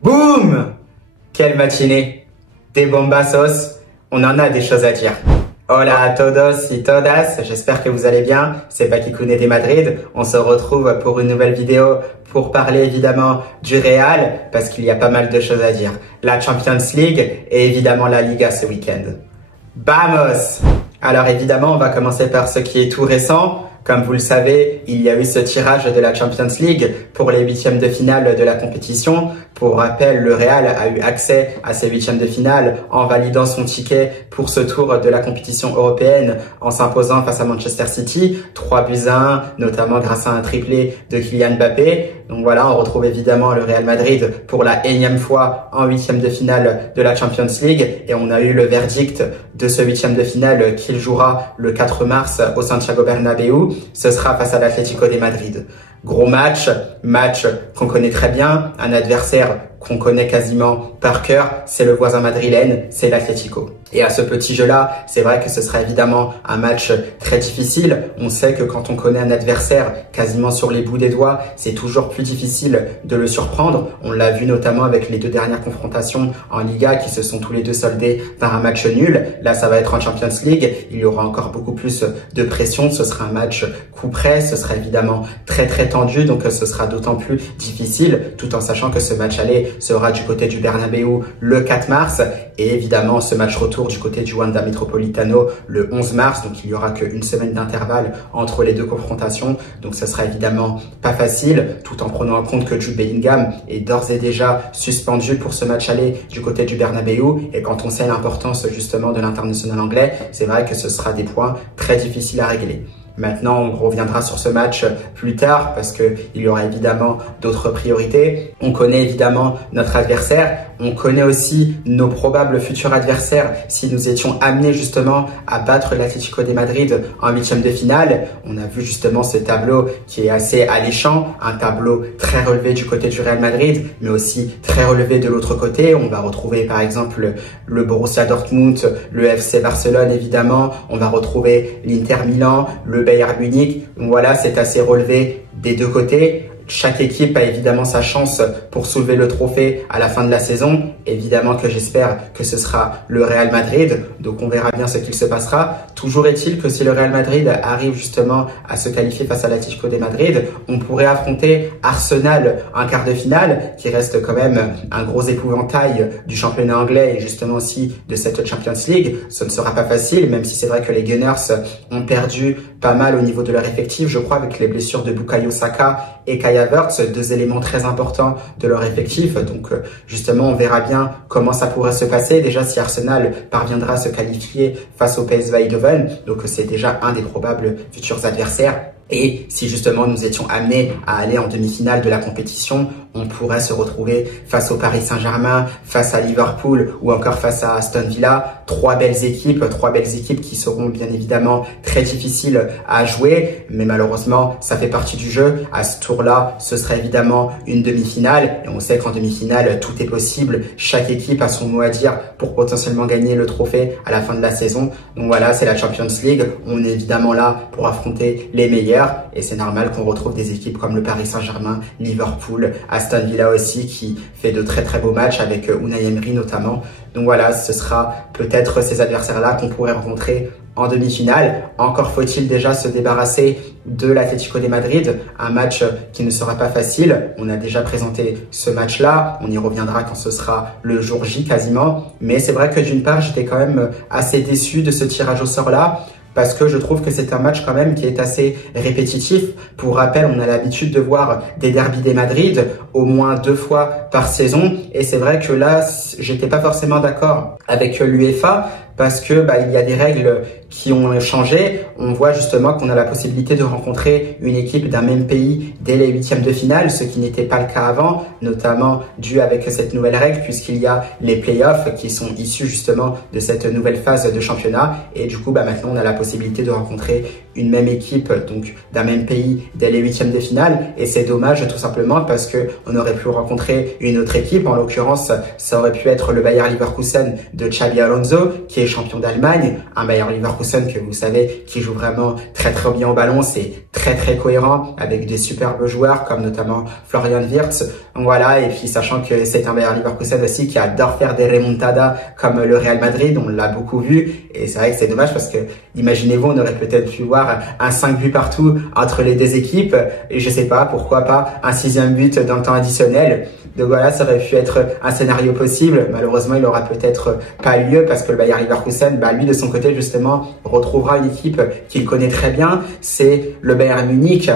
Boum! Quelle matinée! Des bombassos, on en a des choses à dire. Hola a todos y todas, j'espère que vous allez bien, c'est Pakikune de Madrid. On se retrouve pour une nouvelle vidéo pour parler évidemment du Real, parce qu'il y a pas mal de choses à dire. La Champions League et évidemment la Liga ce week-end. Vamos! Alors évidemment, on va commencer par ce qui est tout récent. Comme vous le savez, il y a eu ce tirage de la Champions League pour les huitièmes de finale de la compétition. Pour rappel, le Real a eu accès à ces huitièmes de finale en validant son ticket pour ce tour de la compétition européenne en s'imposant face à Manchester City, 3-1, notamment grâce à un triplé de Kylian Mbappé. Donc voilà, on retrouve évidemment le Real Madrid pour la énième fois en huitième de finale de la Champions League et on a eu le verdict de ce huitième de finale qu'il jouera le 4 mars au Santiago Bernabéu. Ce sera face à l'Atlético de Madrid. Gros match qu'on connaît très bien, un adversaire qu'on connaît quasiment par cœur, c'est le voisin madrilène, c'est l'Atlético. Et à ce petit jeu-là, c'est vrai que ce sera évidemment un match très difficile. On sait que quand on connaît un adversaire quasiment sur les bouts des doigts, c'est toujours plus difficile de le surprendre. On l'a vu notamment avec les deux dernières confrontations en Liga qui se sont tous les deux soldées par un match nul. Là, ça va être en Champions League. Il y aura encore beaucoup plus de pression. Ce sera un match coup près. Ce sera évidemment très tendu. Donc, ce sera d'autant plus difficile tout en sachant que ce match aller sera du côté du Bernabéu le 4 mars et évidemment ce match retour du côté du Wanda Metropolitano le 11 mars. Donc il y aura qu'une semaine d'intervalle entre les deux confrontations. Donc ça sera évidemment pas facile tout en prenant en compte que Jude Bellingham est d'ores et déjà suspendu pour ce match aller du côté du Bernabéu. Et quand on sait l'importance justement de l'international anglais, c'est vrai que ce sera des points très difficiles à régler. Maintenant, on reviendra sur ce match plus tard parce que il y aura évidemment d'autres priorités. On connaît évidemment notre adversaire. On connaît aussi nos probables futurs adversaires si nous étions amenés justement à battre l'Atlético de Madrid en huitième de finale. On a vu justement ce tableau qui est assez alléchant, un tableau très relevé du côté du Real Madrid, mais aussi très relevé de l'autre côté. On va retrouver par exemple le Borussia Dortmund, le FC Barcelone évidemment. On va retrouver l'Inter Milan, le Bayern Munich. Donc voilà, c'est assez relevé des deux côtés. Chaque équipe a évidemment sa chance pour soulever le trophée à la fin de la saison. Évidemment que j'espère que ce sera le Real Madrid. Donc on verra bien ce qu'il se passera. Toujours est-il que si le Real Madrid arrive justement à se qualifier face à l'Atlético de Madrid, on pourrait affronter Arsenal en quart de finale, qui reste quand même un gros épouvantail du championnat anglais et justement aussi de cette Champions League. Ce ne sera pas facile, même si c'est vrai que les Gunners ont perdu pas mal au niveau de leur effectif, je crois, avec les blessures de Bukayo Saka et Kai Havertz, deux éléments très importants de leur effectif. Donc justement, on verra bien comment ça pourrait se passer. Déjà, si Arsenal parviendra à se qualifier face au PSV Eindhoven, donc c'est déjà un des probables futurs adversaires. Et si justement nous étions amenés à aller en demi-finale de la compétition, on pourrait se retrouver face au Paris Saint-Germain, face à Liverpool ou encore face à Aston Villa. Trois belles équipes qui seront bien évidemment très difficiles à jouer. Mais malheureusement, ça fait partie du jeu. À ce tour-là, ce sera évidemment une demi-finale. Et on sait qu'en demi-finale, tout est possible. Chaque équipe a son mot à dire pour potentiellement gagner le trophée à la fin de la saison. Donc voilà, c'est la Champions League. On est évidemment là pour affronter les meilleurs. Et c'est normal qu'on retrouve des équipes comme le Paris Saint-Germain, Liverpool, Aston Villa aussi qui fait de très beaux matchs avec Unai Emery notamment. Donc voilà, ce sera peut-être ces adversaires-là qu'on pourrait rencontrer en demi-finale. Encore faut-il déjà se débarrasser de l'Atlético de Madrid, un match qui ne sera pas facile. On a déjà présenté ce match-là, on y reviendra quand ce sera le jour J quasiment. Mais c'est vrai que d'une part, j'étais quand même assez déçu de ce tirage au sort-là, parce que je trouve que c'est un match quand même qui est assez répétitif. Pour rappel, on a l'habitude de voir des derbys des Madrid au moins 2 fois par saison. Et c'est vrai que là, j'étais pas forcément d'accord avec l'UEFA parce que il y a des règles qui ont changé. On voit justement qu'on a la possibilité de rencontrer une équipe d'un même pays dès les huitièmes de finale, ce qui n'était pas le cas avant, notamment dû avec cette nouvelle règle puisqu'il y a les playoffs qui sont issus justement de cette nouvelle phase de championnat. Et du coup, maintenant, on a la possibilité de rencontrer une même équipe, donc d'un même pays dès les huitièmes de finale. Et c'est dommage tout simplement parce que on aurait pu rencontrer une autre équipe. En l'occurrence, ça aurait pu être le Bayer Leverkusen de Xabi Alonso, qui est champion d'Allemagne, un Bayer Leverkusen que vous savez qui joue vraiment très bien au ballon, c'est très cohérent avec des superbes joueurs comme notamment Florian Wirtz. Donc voilà, et puis sachant que c'est un Bayer Leverkusen aussi qui adore faire des remontadas comme le Real Madrid, on l'a beaucoup vu, et c'est vrai que c'est dommage parce que, imaginez-vous, on aurait peut-être pu voir un 5 buts partout entre les deux équipes, et je sais pas, pourquoi pas un 6e but dans le temps additionnel. Donc voilà, ça aurait pu être un scénario possible. Malheureusement, il aura peut-être pas lieu parce que le Bayer Leverkusen, lui de son côté justement, retrouvera une équipe qu'il connaît très bien. C'est le Bayern Munich,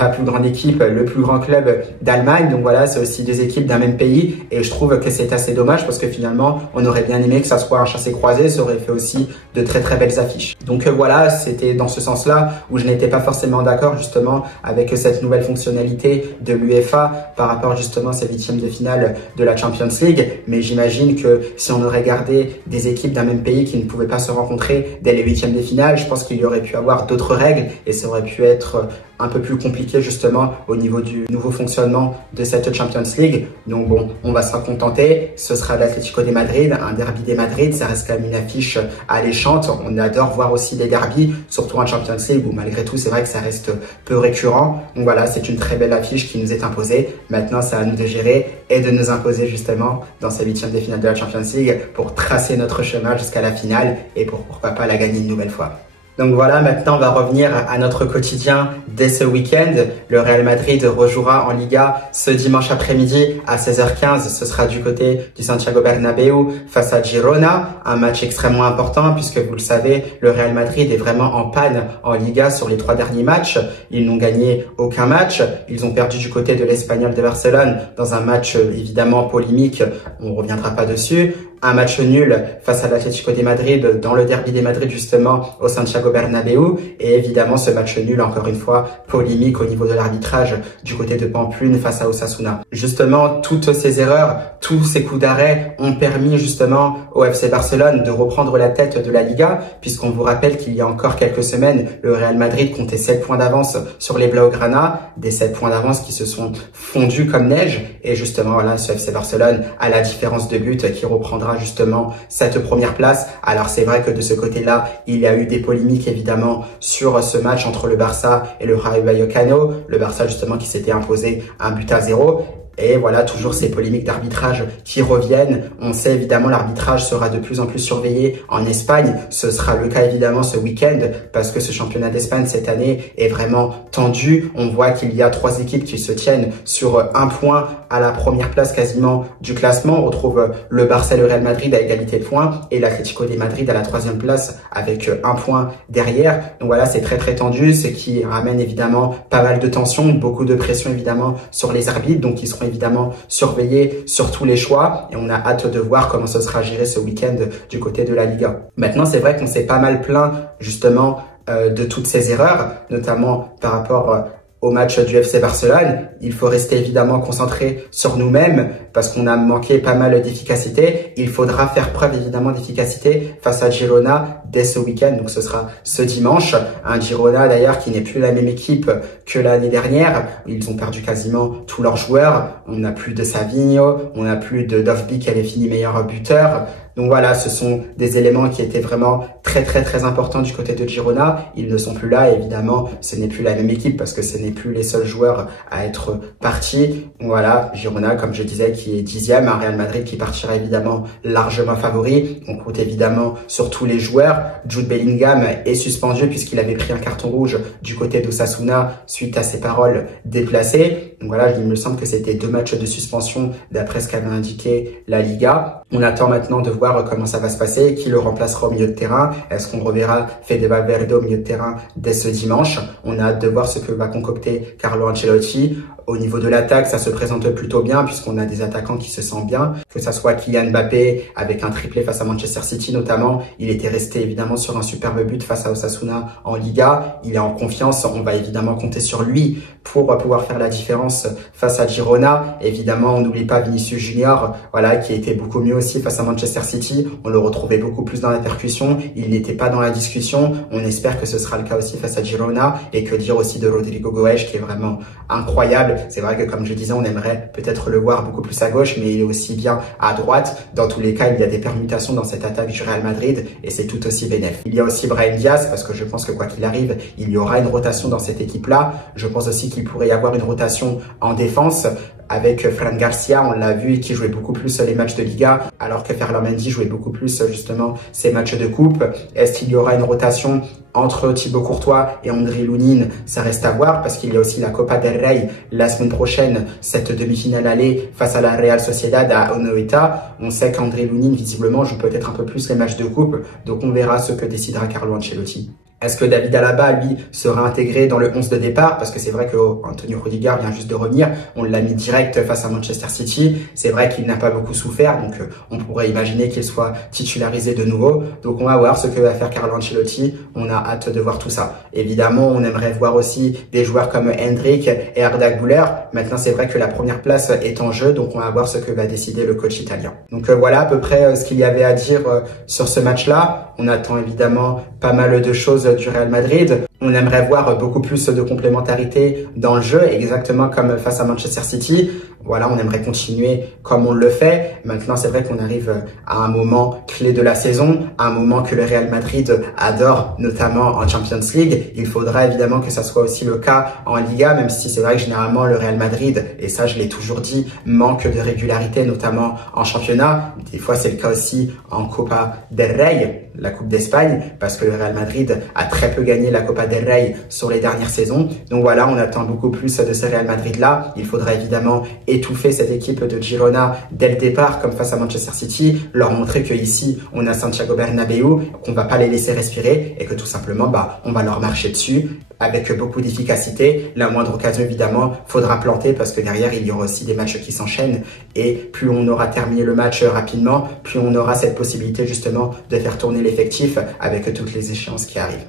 la plus grande équipe, le plus grand club d'Allemagne. Donc voilà, c'est aussi deux équipes d'un même pays et je trouve que c'est assez dommage parce que finalement, on aurait bien aimé que ça soit un chassé-croisé. Ça aurait fait aussi de très très belles affiches. Donc voilà, c'était dans ce sens-là où je n'étais pas forcément d'accord justement avec cette nouvelle fonctionnalité de l'UEFA par rapport justement à ces 8e de finale de la Champions League, mais j'imagine que si on aurait gardé des équipes d'un même pays qui ne pouvaient pas se rencontrer dès les 8e de finale, je pense qu'il y aurait pu avoir d'autres règles et ça aurait pu être un peu plus compliqué justement au niveau du nouveau fonctionnement de cette Champions League. Donc bon, on va s'en contenter. Ce sera l'Atlético de Madrid, un derby des Madrid. Ça reste quand même une affiche alléchante. On adore voir aussi des derbys, surtout en Champions League où malgré tout, c'est vrai que ça reste peu récurrent. Donc voilà, c'est une très belle affiche qui nous est imposée. Maintenant, c'est à nous de gérer et de nous imposer justement dans ces 8e de finale de la Champions League pour tracer notre chemin jusqu'à la finale et pourquoi pas la gagner une nouvelle fois. Donc voilà, maintenant on va revenir à notre quotidien dès ce week-end. Le Real Madrid rejouera en Liga ce dimanche après-midi à 16h15. Ce sera du côté du Santiago Bernabéu face à Girona. Un match extrêmement important puisque vous le savez, le Real Madrid est vraiment en panne en Liga sur les 3 derniers matchs. Ils n'ont gagné aucun match. Ils ont perdu du côté de l'Espagnol de Barcelone dans un match évidemment polémique. On ne reviendra pas dessus. Un match nul face à l'Atlético de Madrid dans le derby des Madrid justement au Santiago Bernabéu et évidemment ce match nul encore une fois polémique au niveau de l'arbitrage du côté de Pamplune face à Osasuna. Justement toutes ces erreurs, tous ces coups d'arrêt ont permis justement au FC Barcelone de reprendre la tête de la Liga puisqu'on vous rappelle qu'il y a encore quelques semaines le Real Madrid comptait 7 points d'avance sur les Blaugrana, des 7 points d'avance qui se sont fondus comme neige et justement voilà ce FC Barcelone a la différence de but qui reprendra justement cette première place. Alors c'est vrai que de ce côté-là, il y a eu des polémiques évidemment sur ce match entre le Barça et le Rayo Vallecano. Le Barça justement qui s'était imposé 1-0. Et voilà, toujours ces polémiques d'arbitrage qui reviennent. On sait évidemment l'arbitrage sera de plus en plus surveillé en Espagne. Ce sera le cas évidemment ce week-end parce que ce championnat d'Espagne cette année est vraiment tendu. On voit qu'il y a 3 équipes qui se tiennent sur 1 point à la première place quasiment du classement. On retrouve le Barça et le Real Madrid à égalité de points et l'Atlético de Madrid à la 3e place avec 1 point derrière. Donc voilà, c'est très très tendu, ce qui ramène évidemment pas mal de tensions, beaucoup de pression évidemment sur les arbitres, donc ils seront évidemment surveillés sur tous les choix et on a hâte de voir comment ce sera géré ce week-end du côté de la Liga. Maintenant, c'est vrai qu'on s'est pas mal plaint justement de toutes ces erreurs, notamment par rapport au match du FC Barcelone. Il faut rester évidemment concentré sur nous-mêmes parce qu'on a manqué pas mal d'efficacité. Il faudra faire preuve évidemment d'efficacité face à Girona dès ce week-end. Donc ce sera ce dimanche. Un Girona d'ailleurs qui n'est plus la même équipe que l'année dernière. Ils ont perdu quasiment tous leurs joueurs. On n'a plus de Savinho, on n'a plus de Dovby qui avait fini meilleur buteur. Donc voilà, ce sont des éléments qui étaient vraiment très importants du côté de Girona. Ils ne sont plus là, évidemment, ce n'est plus la même équipe parce que ce n'est plus les seuls joueurs à être partis. Donc voilà, Girona, comme je disais, qui est 10e, un Real Madrid qui partira évidemment largement favori. On compte évidemment sur tous les joueurs. Jude Bellingham est suspendu puisqu'il avait pris un carton rouge du côté d'Osasuna suite à ses paroles déplacées. Donc voilà, il me semble que c'était 2 matchs de suspension d'après ce qu'avait indiqué la Liga. On attend maintenant de voir comment ça va se passer, qui le remplacera au milieu de terrain. Est-ce qu'on reverra Fede Valverde au milieu de terrain dès ce dimanche? On a hâte de voir ce que va concocter Carlo Ancelotti. Au niveau de l'attaque, ça se présente plutôt bien puisqu'on a des attaquants qui se sentent bien, que ça soit Kylian Mbappé avec un triplé face à Manchester City notamment. Il était resté évidemment sur un superbe but face à Osasuna en Liga. Il est en confiance, on va évidemment compter sur lui pour pouvoir faire la différence face à Girona. Évidemment, on n'oublie pas Vinicius Junior, voilà, qui était beaucoup mieux aussi face à Manchester City. On le retrouvait beaucoup plus dans la percussion. Il n'était pas dans la discussion. On espère que ce sera le cas aussi face à Girona. Et que dire aussi de Rodrigo Goes qui est vraiment incroyable. C'est vrai que comme je disais, on aimerait peut-être le voir beaucoup plus à gauche, mais il est aussi bien à droite. Dans tous les cas, il y a des permutations dans cette attaque du Real Madrid et c'est tout aussi bénéf. Il y a aussi Brahim Diaz parce que je pense que quoi qu'il arrive, il y aura une rotation dans cette équipe-là. Je pense aussi qu'il pourrait y avoir une rotation en défense. avec Fran Garcia, on l'a vu, qui jouait beaucoup plus les matchs de Liga, alors que Ferland Mendy jouait beaucoup plus justement ces matchs de coupe. Est-ce qu'il y aura une rotation entre Thibaut Courtois et André Lounine? Ça reste à voir, parce qu'il y a aussi la Copa del Rey la semaine prochaine, cette demi-finale aller face à la Real Sociedad à Anoeta. On sait qu'André Lounine visiblement joue peut-être un peu plus les matchs de coupe, donc on verra ce que décidera Carlo Ancelotti. Est-ce que David Alaba, lui, sera intégré dans le 11 de départ? Parce que c'est vrai que Antonio Rudiger vient juste de revenir. On l'a mis direct face à Manchester City. C'est vrai qu'il n'a pas beaucoup souffert, donc on pourrait imaginer qu'il soit titularisé de nouveau. Donc on va voir ce que va faire Carlo Ancelotti. On a hâte de voir tout ça. Évidemment, on aimerait voir aussi des joueurs comme Hendrick et Arda Güler. Maintenant, c'est vrai que la première place est en jeu, donc on va voir ce que va décider le coach italien. Donc voilà à peu près ce qu'il y avait à dire sur ce match-là. On attend évidemment pas mal de choses du Real Madrid. On aimerait voir beaucoup plus de complémentarité dans le jeu, exactement comme face à Manchester City. Voilà, on aimerait continuer comme on le fait. Maintenant, c'est vrai qu'on arrive à un moment clé de la saison, à un moment que le Real Madrid adore, notamment en Champions League. Il faudra évidemment que ça soit aussi le cas en Liga, même si c'est vrai que généralement le Real Madrid, et ça je l'ai toujours dit, manque de régularité, notamment en championnat. Des fois, c'est le cas aussi en Copa del Rey, la Coupe d'Espagne, parce que le Real Madrid a très peu gagné la Copa del Rey sur les dernières saisons. Donc voilà, on attend beaucoup plus de ce Real Madrid-là. Il faudra évidemment étouffer cette équipe de Girona dès le départ, comme face à Manchester City, leur montrer que ici on a Santiago Bernabéu, qu'on va pas les laisser respirer et que tout simplement on va leur marcher dessus avec beaucoup d'efficacité. La moindre occasion évidemment faudra planter, parce que derrière il y aura aussi des matchs qui s'enchaînent, et plus on aura terminé le match rapidement, plus on aura cette possibilité justement de faire tourner l'effectif avec toutes les échéances qui arrivent.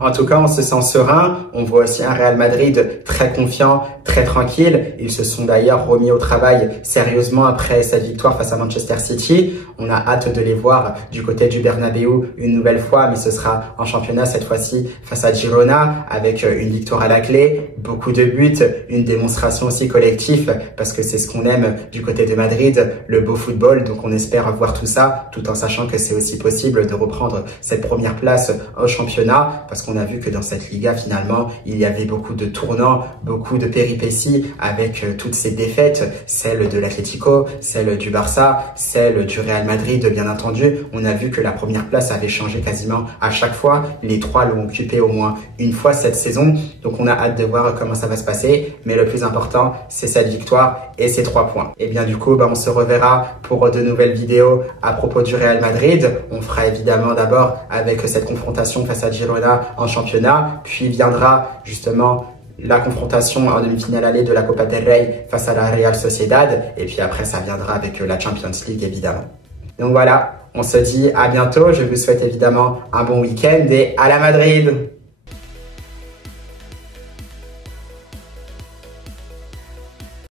En tout cas, on se sent serein. On voit aussi un Real Madrid très confiant, très tranquille. Ils se sont d'ailleurs remis au travail sérieusement après cette victoire face à Manchester City. On a hâte de les voir du côté du Bernabéu une nouvelle fois, mais ce sera en championnat cette fois-ci face à Girona, avec une victoire à la clé, beaucoup de buts, une démonstration aussi collective, parce que c'est ce qu'on aime du côté de Madrid, le beau football. Donc on espère voir tout ça, tout en sachant que c'est aussi possible de reprendre cette première place au championnat, parce qu'on a vu que dans cette Liga, finalement, il y avait beaucoup de tournants, beaucoup de péripéties avec toutes ces défaites, celle de l'Atlético, celle du Barça, celle du Real Madrid, bien entendu. On a vu que la première place avait changé quasiment à chaque fois. Les trois l'ont occupé au moins une fois cette saison. Donc on a hâte de voir comment ça va se passer. Mais le plus important, c'est cette victoire et ces 3 points. Et bien du coup, on se reverra pour de nouvelles vidéos à propos du Real Madrid. On fera évidemment d'abord avec cette confrontation face à Girona en championnat, puis viendra justement la confrontation en demi-finale aller de la Copa del Rey face à la Real Sociedad, et puis après ça viendra avec la Champions League évidemment. Donc voilà, on se dit à bientôt, je vous souhaite évidemment un bon week-end et à la Madrid!